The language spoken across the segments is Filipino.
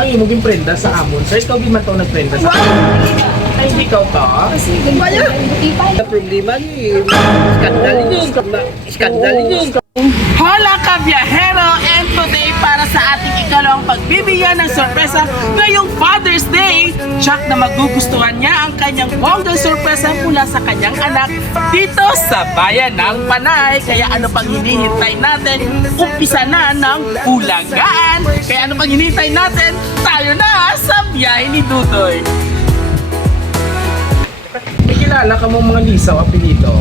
ang imong prenda sa amon. Sir, ikaw din man to nagprenda sa amon. Ay, hindi ikaw to? Ang problema ni skandal yun. Hola kabiyahero! And today para sa ating ikalawang pagbibigyan ng sorpresa ngayong Father's Day, Jack na magugustuhan niya ang kanyang bonggang sorpresa mula sa kanyang anak dito sa bayan ng Panay. Kaya ano pang hinihintay natin? Umpisa na ng ulagaan. Kaya ano pang hinihintay natin? Tayo na sa biyahe ni Dudoy. May kilala ka mong mga lisaw apelyido?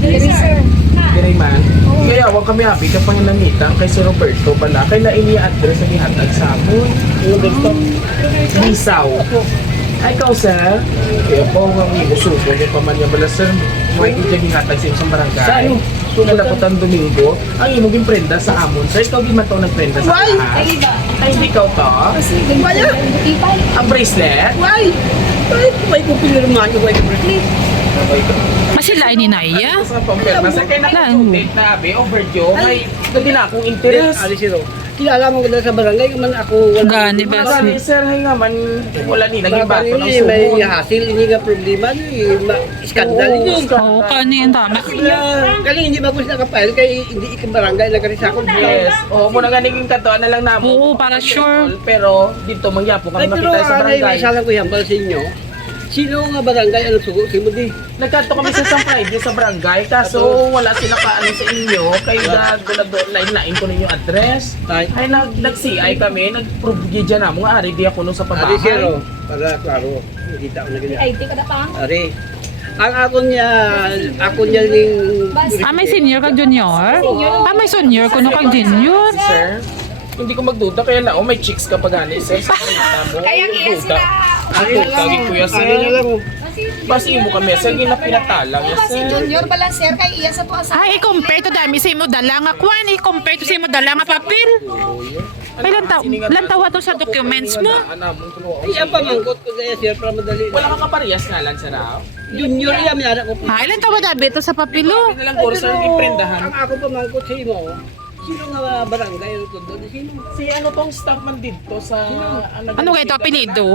Dire man. Kaya wag kami happy kapag namita kay Sir Roberto bala kay na ini-address ang ihatag sa amon. Lisaw. Ay ikaw sir. Kaya po ang ibusugo yung pamanya bala sir. May ihatag sa isang barangay. Saan? Nalaputan Domingo. Ang imong prenda sa amon. Sir, ikaw di man to nagprenda sa lahat. Ay, hindi ikaw to? Ang bracelet? Why? May kupilirman yung white bracelet. Masila ni Naya. Sa pampirma sa kaya nakatubig na abi overdue. May gagi na akong interest. Alisiro. Kilala mo ko sa barangay man ako wala. Gani ba Gani sir, hay nga man wala ni naging bato ng May sumon. hasil ini nga problema ni skandal yun. Oo, kanin tama. Galing hindi ba ko nakapile kay hindi ikang barangay nagarisakon. Yes. Oo, muna nga naging katuan na lang namo. Oo, para sure. Pero dito mangyapo kami Ay pero makita sa may barangay. isalang ko hambal sa inyo. Sino nga barangay ang sugo si mo di? Nagkanto kami sa San Friday sa barangay kaso wala sila kaano sa inyo kaya lain-lain ko ninyo address. Ay nag-CI kami, nag-prove dyan na mga ari di ako nung sa Ari pabahay. zero. Para klaro. Nakita ko na ganyan. Ay, di ka na pa. Ari. Ang ako niya ning May senior kag junior? May senior kuno kag junior. Sir, hindi ko magduda kaya lao may chicks ka pa gani sir sa kita mo. Kaya kaya sila. Ako taging kuya Ari na sir. lang. Basi mo kami sir gina pinatalang ya Si sir. Junior balancer kay iya sa tuwa sa. Ay, i-compare to dami sa imo dala nga kwan, i-compare to sa imo dala nga papel. Ay, lantawa to sa documents mo. Ay ang pamangkot ko kaya sir para madali. Wala ka kaparehas nga lang sir ah. Junior iya mi anak ko. Ay, lantawa dabi to sa papelo. Hindi na lang ko sir iprendahan. Ang ako pamangkot sa imo. Sino nga barangay ang tundo? Sino? Si ano tong staff man dito sa Ano kayo to, apelido?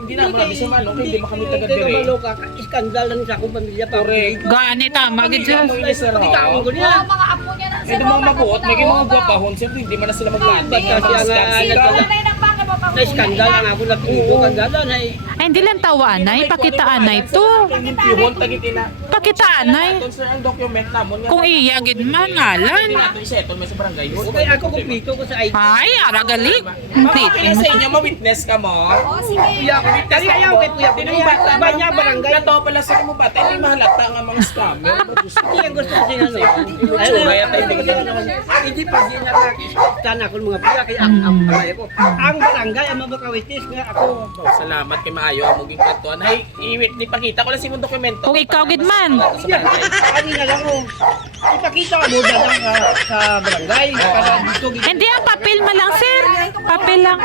Hindi na marami si Manong, hindi makami taga Hindi dire. malo ka. Iskandal lang sa akong pamilya pa. Correct. Gani tama, gid siya. Ikaw ko niya. Mga apo niya na May mga mabuot, may mga gwapahon, siyempre hindi man na sila maglanding. Ba't kasi ang na-skandal ang ako na pinito kagala na Ay, hindi lang tawa na, ipakitaan na ito. Pihon, tagiti na. Pakitaan na. Ito sir, ang document namon. Kung iya gid man ngalan. Hindi natin settle may sa barangay yun. okay ako kumpito ko sa ID. Ay, aragaling. Mama, okay sa inyo, ma-witness ka mo. Oh, sige. Kuya ko. Kaya ayaw kay kuya ko. Hindi mo bata, Ba niya barangay. Nato pala sa mo bata, hindi mahalata nga mga scammer. Hindi ang gusto ko siya ano. Tsura yan, tayo hindi Hindi pa din nakakita ako ng mga kuya kaya ang kamay ko. Ang barangay ang mabakawitness nga ako. Salamat kay Maayo, ang muging kantuan. Ay, iwit, ipakita ko lang si mong dokumento. Kung ikaw gid man. Sa barangay. Ani na lang oh. Ipakita mo dalang sa barangay para dito Hindi ang papel man lang, sir. Papel lang.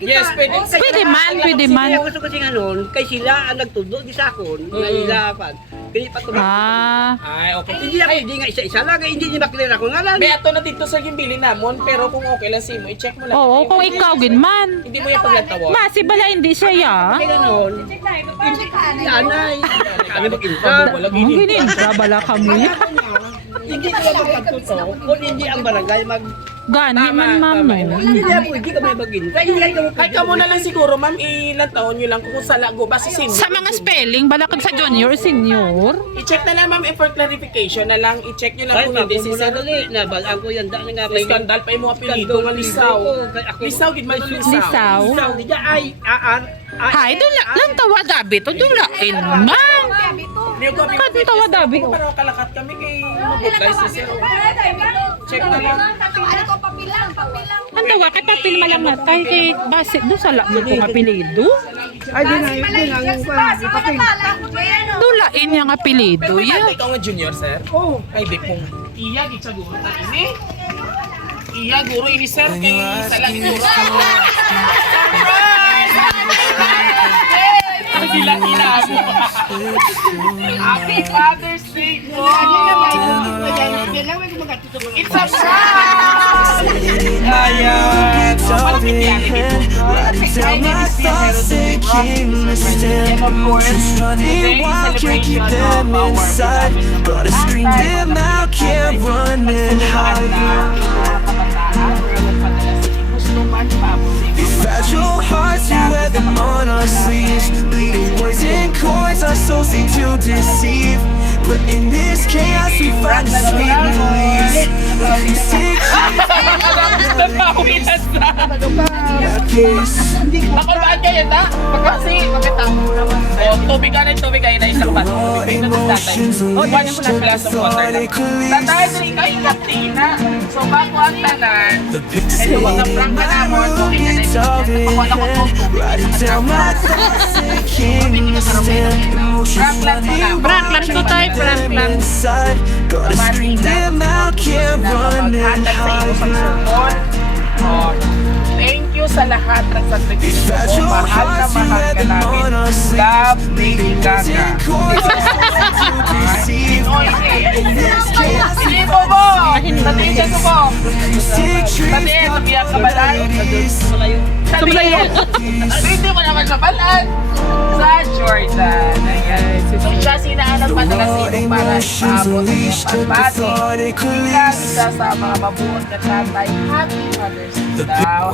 Yes, pwede. Pwede man, pwede man. Kaya gusto ko siya noon, kay sila ang nagtudo di sa akon, na ilapan. Kaya patuloy. Ah, Ay, okay. Hindi na pwede nga isa-isa lang, hindi niya maklear ako ngalan. May ato na dito sa yung bili namon, pero kung okay lang si mo, i-check mo lang. oo, kung ikaw gid man. Hindi mo yung paglantawan. Masi bala hindi siya ya. Kaya noon, yanay, kami mag-intra. Wala Ang ginintra bala kami. Hindi ko lang magkatuto, kung hindi ang barangay Gani man, ma'am. hindi na pwede kami mag-intra. Hindi lang kami Ay, kamo na lang siguro, ma'am, ilang taon nyo lang kung sa lago, basta senior. Sa mga spelling, balakad sa junior, senior. I-check na lang, ma'am, for clarification na lang, i-check nyo lang Ay, kung hindi si muna Sir. dali, nabalaan ko yan, daan nga may Skandal pa yung mga apelido nga lisaw. Lisaw, gid man yung lisaw. Lisaw. Isaw, di dya, ay, Hay, dula lang tawa dabi to dulain man. Kan tawa dabi. Para kalakat kami kay Mabugay si Sir. Check na lang. Ano ko papilang. Ang tawa kay papel malang natay kay base do sa lamo kong apelido. ay, di na, ang papel. Dulain yang apelido Pero ya. ikaw nga junior, sir? Oo. Ay, di pong. Iya, gitsa guro ta ini. Iya, guro ini, sir. Kay sala guro. Gila-gila mo. Happy Father's Day ko! It's a prank! Ayan! Malapit yan. can't understand emotions running wild, can't keep them inside. Gotta scream them out, can't run and hide. These fragile hearts, we wear them on our sleeves. Bleeding words and chords, our souls seem to deceive. But in this chaos, we find the sweet release. Nakulbaan kayo na? Kasi, tubig ka na isang baso. Tubig na tatay. One glass of water lang. Tatay, drink ay katina. So, bago ang tanan, ito, mag-prank ka na mo. Tubig ka na isang Writing down my thoughts and can't understand emotions running Prank ko tayo, prank lang. inside. Gotta scream them out, can't run and hide. Thank you sa lahat ng sakripisyo mo. Mahal na mahal ka namin. Love, Lady Gaga. Hindi mo mo! Tatiin ko mo! Tatiin, sabihan ka balan. Tatiin! Hindi mo naman sa balan. Sa Jordan. Ayan. Siya sinaanan pa na kasi para paabot sa pagbato. Hindi isa sa mga mabuot na tatay. Happy Mother's Day daw.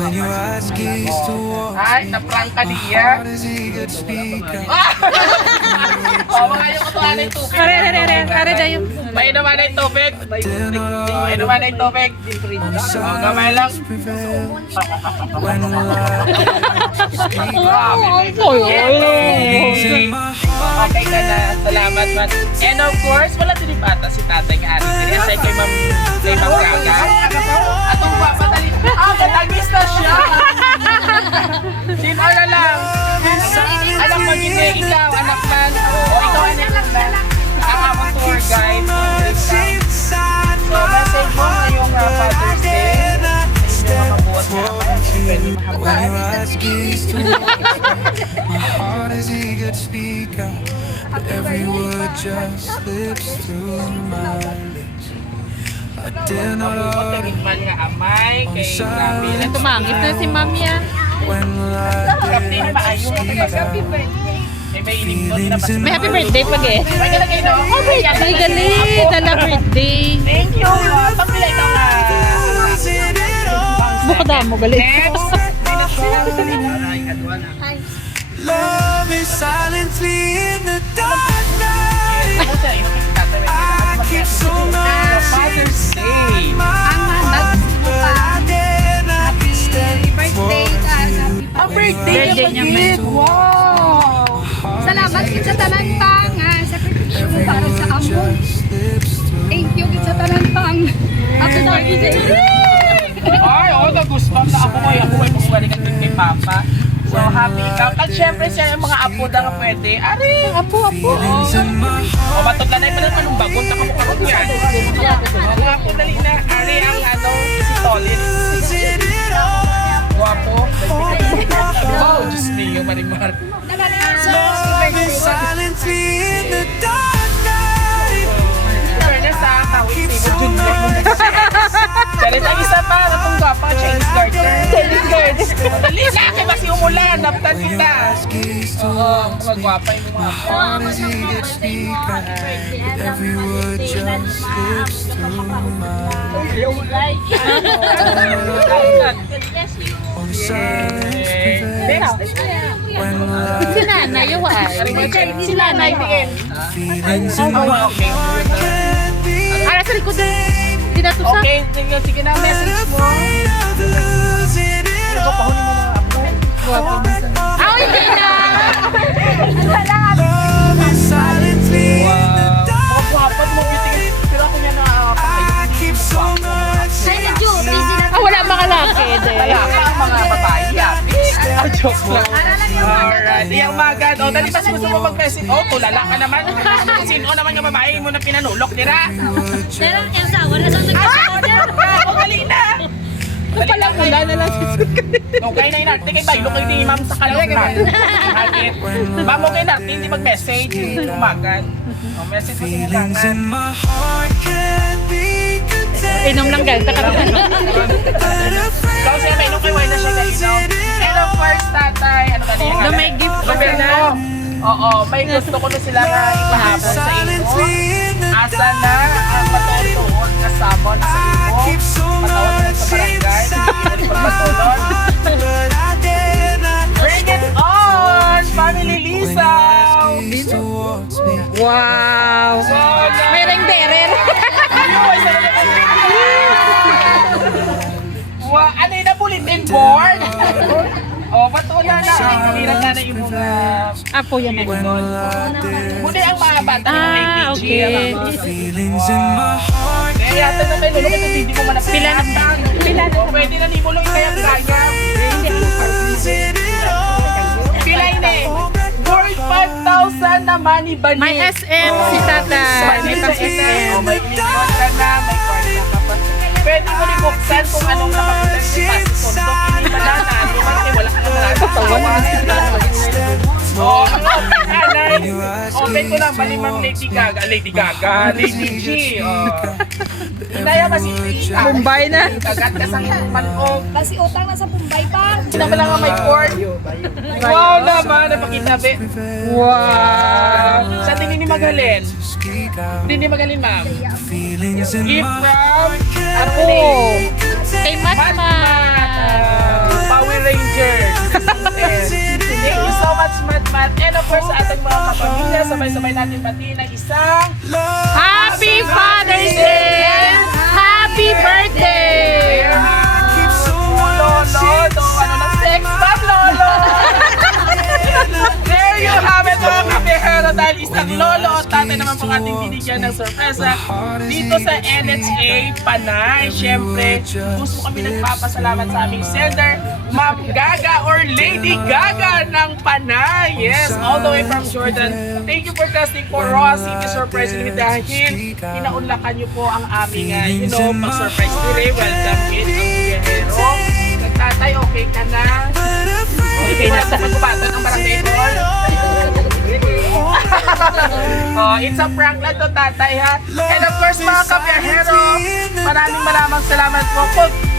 Ay, na-prank ka niya. Mga yung kutuhan na yung tubig. Are tayo. May naman na yung tubig. May naman na yung tubig. Gamay lang. Yay! Okay ka na. Salamat man. And of course, wala din yung bata si tatay nga atin. Kasi kay Ma'am Gaga. Atong papadali. Katagis na siya! Sino na lang? Anak mo, hindi ikaw, anak man. O ikaw, anak man. Ang amang tour guide. So, message mo ngayong Father's Day. Hindi mo mabuot na naman. Pwede My heart is eager to speak out, but every word just slips through my lips. I dare not mabuot. Man nga amay. Kay grabe. Tumangit na si ma'am yan. when life Hindi na maayo. May ilingkod na pa. May happy birthday pag eh. May galagay, no? Ay, galing. Tala birthday. Thank you. Pagpila ikaw na. Bukod mo, galing. love is silently in the dark night. I keep so much Father's Day. but I dare not be steady for you. Ang birthday niya pag Wow! Salamat kit sa tanan pang sakripisyo mo para sa amon. Thank you kit sa tanan pang. Happy birthday! Ay, nagustuhan na ako ay pagwalikan din kay Papa. So, happy ikaw. At syempre siya yung mga apo na nga pwede. Ari, apo. O, matod na yung anong bagon na kamukha ko yan. Mga apo, dali na. Ari, ang si Tolit. Guwapo. Oh, Diyos niyo, Marimar. Love is silently in the dark night. Fairness sa kawit si Junior. Charis, ang isa pa, itong gwapa, Chinese garter. Chinese garter. Dali na, kaya kasi umulan, naptan kita. Oo, mga gwapa yung mga apo. Heart is eager to speak out, but every word just slips through my on silence prevails when life Si nanay, yung ay. Si nanay. feelings in my Oh, okay. can't be Ara sa likod eh. Di na to sa. Okay, sige na, message mo. losing it all. Ay, hindi na. Love is silently in the dark. Mga gwapa, mga beauty. Pero ako niya na I keep so much Wala mga laki. mga babae. Joke lang. Alright. Iyang magad. O, dali pa gusto mo mag-message. O, tulala ka naman. Sino naman yung babae mo na pinanulok, tira? Pero Elsa, wala kang nag-order. O, dali na. Wala na lang. Okay na yun natin. Kay Bayo kayo ni Ma'am sa kalokran. Hagit. Ma'am, okay natin. Hindi mag-message. Umagad. O, message mo feelings sila. in my heart can't be contained. Inom lang guys. Ikaw siya, may inom kay Wayne na siya guys. And of course, tatay. Ano ka niya? Na may gift. Oo, may gusto ko na sila na ipahapon sa imo. Asa na ang patutuon nga samon sa imo? Patawag na sa barangay. Hindi mo pagpatulon. Bring it on! Family Lisaw! Wow! May ring bearer. Wow, ano yun na bulletin board? Oh, ba't wala na? Kamira na na yung mga... Apo yan. Muna ang mga bata ng Ah, ATG. okay. feelings in my heart. Kaya yata na kayo, lulong ito, hindi mo man Pila na. Pila na. Oh, pwede na ni mo lang ikayang-kaya. Pila yun eh. Worth 5,000 na money ba May SM si tatay. May pang-SM. Oh, may minimum ka na, may kwarta ka pa. Pwede mo ni buksan kung anong nakapunan si Pastor. So, hindi ba na lumang eh, wala ka na narasa. Oh, open ka, nice. Open ko lang, balimang Lady Gaga. Lady Gaga, Lady G. Oh. Naya ba si Bombay na. Kagat ka sa manog. Kasi utang na sa Bombay pa. Hindi naman lang ang may cord. Wow naman, napakita be. Wow. Sa din ni Magalin. Hindi ni Magalin, ma'am. Feelings in Gift my from Ako. Kay Matma. Power Rangers. Thank you so much, Matmat. And of course, sa ating mga kapamilya, sabay-sabay natin pati ng isang Happy Father's Day! Happy birthday! Lolo, ano ng sex bomb, Lolo? There you have it, mga kapihero, dahil isang lolo o tatay naman pong ating binigyan ng sorpresa dito sa NHA Panay. Siyempre, gusto kami nagpapasalamat sa aming sender, Ma'am Gaga or Lady Gaga ng Panay. Yes, all the way from Jordan. Thank you for trusting for Raw City Surprise Limited dahil inaunlakan niyo po ang aming, pag-surprise today. Welcome in ang kapihero. Nagtatay, okay ka na? Okay na sa pagbabaton ng barangay hall. Oh, it's a prank lang to, tatay, ha? And of course, mga kapiyahero, maraming salamat po.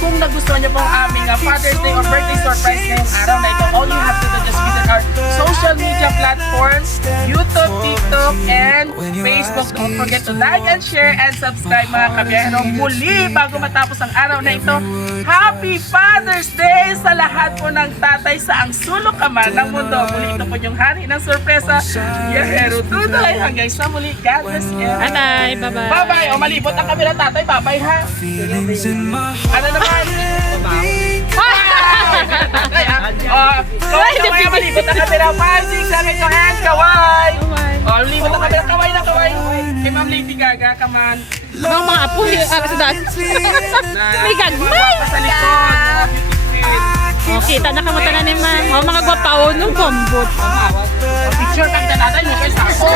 Kung nagustuhan niyo pong aming Father's Day or birthday surprise ngayong araw na ito, all you have to do just visit our social media platforms, YouTube, TikTok, and Facebook. Don't forget to like and share and subscribe, mga kapiyahero. Muli, bago matapos ang araw na ito, Happy Father's Day sa lahat po ng tatay sa ang sulok kaman ng mundo. Muli, ito po yung hari ng sorpresa. Yahero Tudoy. Hanggang sa muli. God bless you. Tatay, bye-bye. Bye-bye. O, malibot ang kabila, tatay. Bye-bye, ha? feelings in my Ano naman? Tatay, ha? O, kaway, malibot ang kabila. 5, 6, 7, 8, and kaway. O, malibot ang kabila. Kaway na, kaway. Kay Ma'am Lady Gaga, come on. Mga apo, sa daan. May gagmay. Sa likod. O, kita na kamuta na ni ma'am. O, mga gwapaw nung kombot. Picture kang tatay mo kay Sako.